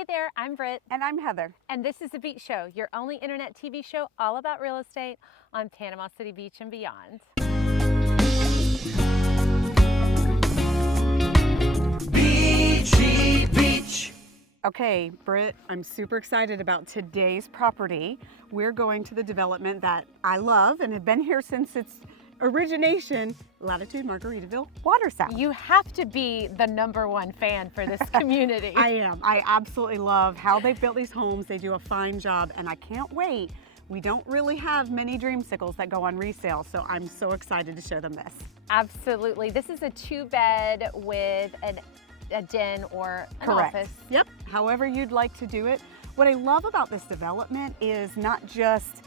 Hey there, I'm Britt. And I'm Heather. And this is The Beach Show, your only internet TV show all about real estate on Panama City Beach and beyond. Beachy Beach. Okay, Britt, I'm super excited about today's property. We're going to the development that I love and have been here since its origination, Latitude Margaritaville Watersound. You have to be the #1 fan for this community. I am. I absolutely love how they've built these homes. They do a fine job, and I can't wait. We don't really have many Dreamsicles that go on resale, so I'm so excited to show them this. Absolutely. This is a 2-bed with a den or an office. Yep, however you'd like to do it. What I love about this development is not just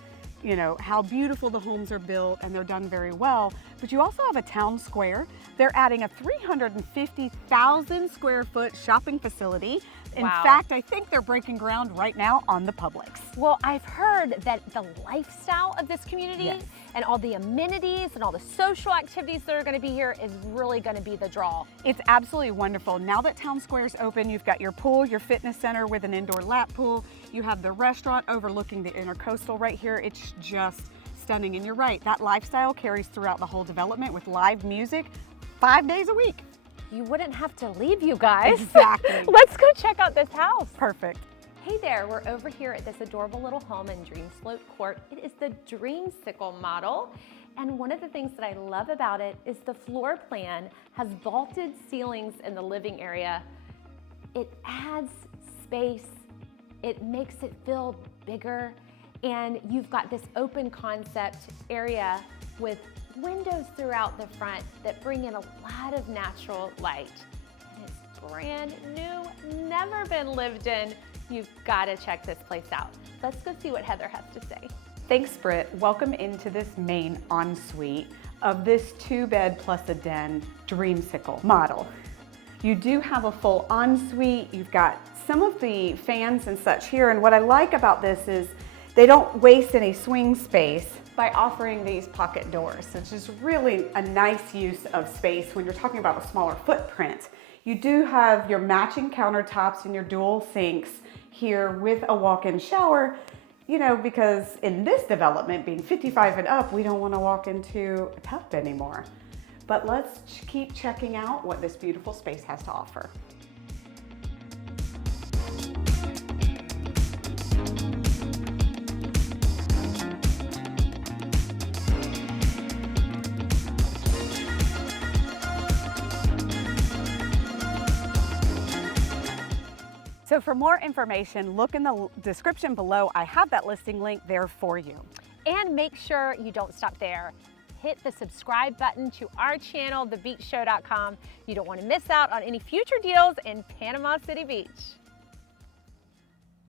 how beautiful the homes are built and they're done very well, but you also have a town square. They're adding a 350,000 square foot shopping facility. In fact, I think they're breaking ground right now on the Publix. Well, I've heard that the lifestyle of this community and all the amenities and all the social activities that are going to be here is really going to be the draw. It's absolutely wonderful. Now that Town Square's open, you've got your pool, your fitness center with an indoor lap pool. You have the restaurant overlooking the intercoastal right here. It's just stunning. And you're right, that lifestyle carries throughout the whole development with live music 5 days a week. You wouldn't have to leave, you guys. Exactly. Let's go check out this house. Perfect. Hey there, we're over here at this adorable little home in Sloat Court. It is the Dreamsicle model. And one of the things that I love about it is the floor plan has vaulted ceilings in the living area. It adds space. It makes it feel bigger. And you've got this open concept area with windows throughout the front that bring in a lot of natural light. And it's brand new, never been lived in. You've got to check this place out. Let's go see what Heather has to say. Thanks, Britt. Welcome into this main ensuite of this 2-bed plus a den Dreamsicle model. You do have a full ensuite. You've got some of the fans and such here. And what I like about this is they don't waste any swing space by offering these pocket doors. So it's just really a nice use of space when you're talking about a smaller footprint. You do have your matching countertops and your dual sinks here with a walk-in shower, because in this development, being 55 and up, we don't want to walk into a tub anymore. But let's keep checking out what this beautiful space has to offer. So for more information, look in the description below. I have that listing link there for you. And make sure you don't stop there. Hit the subscribe button to our channel, thebeachshow.com. You don't want to miss out on any future deals in Panama City Beach.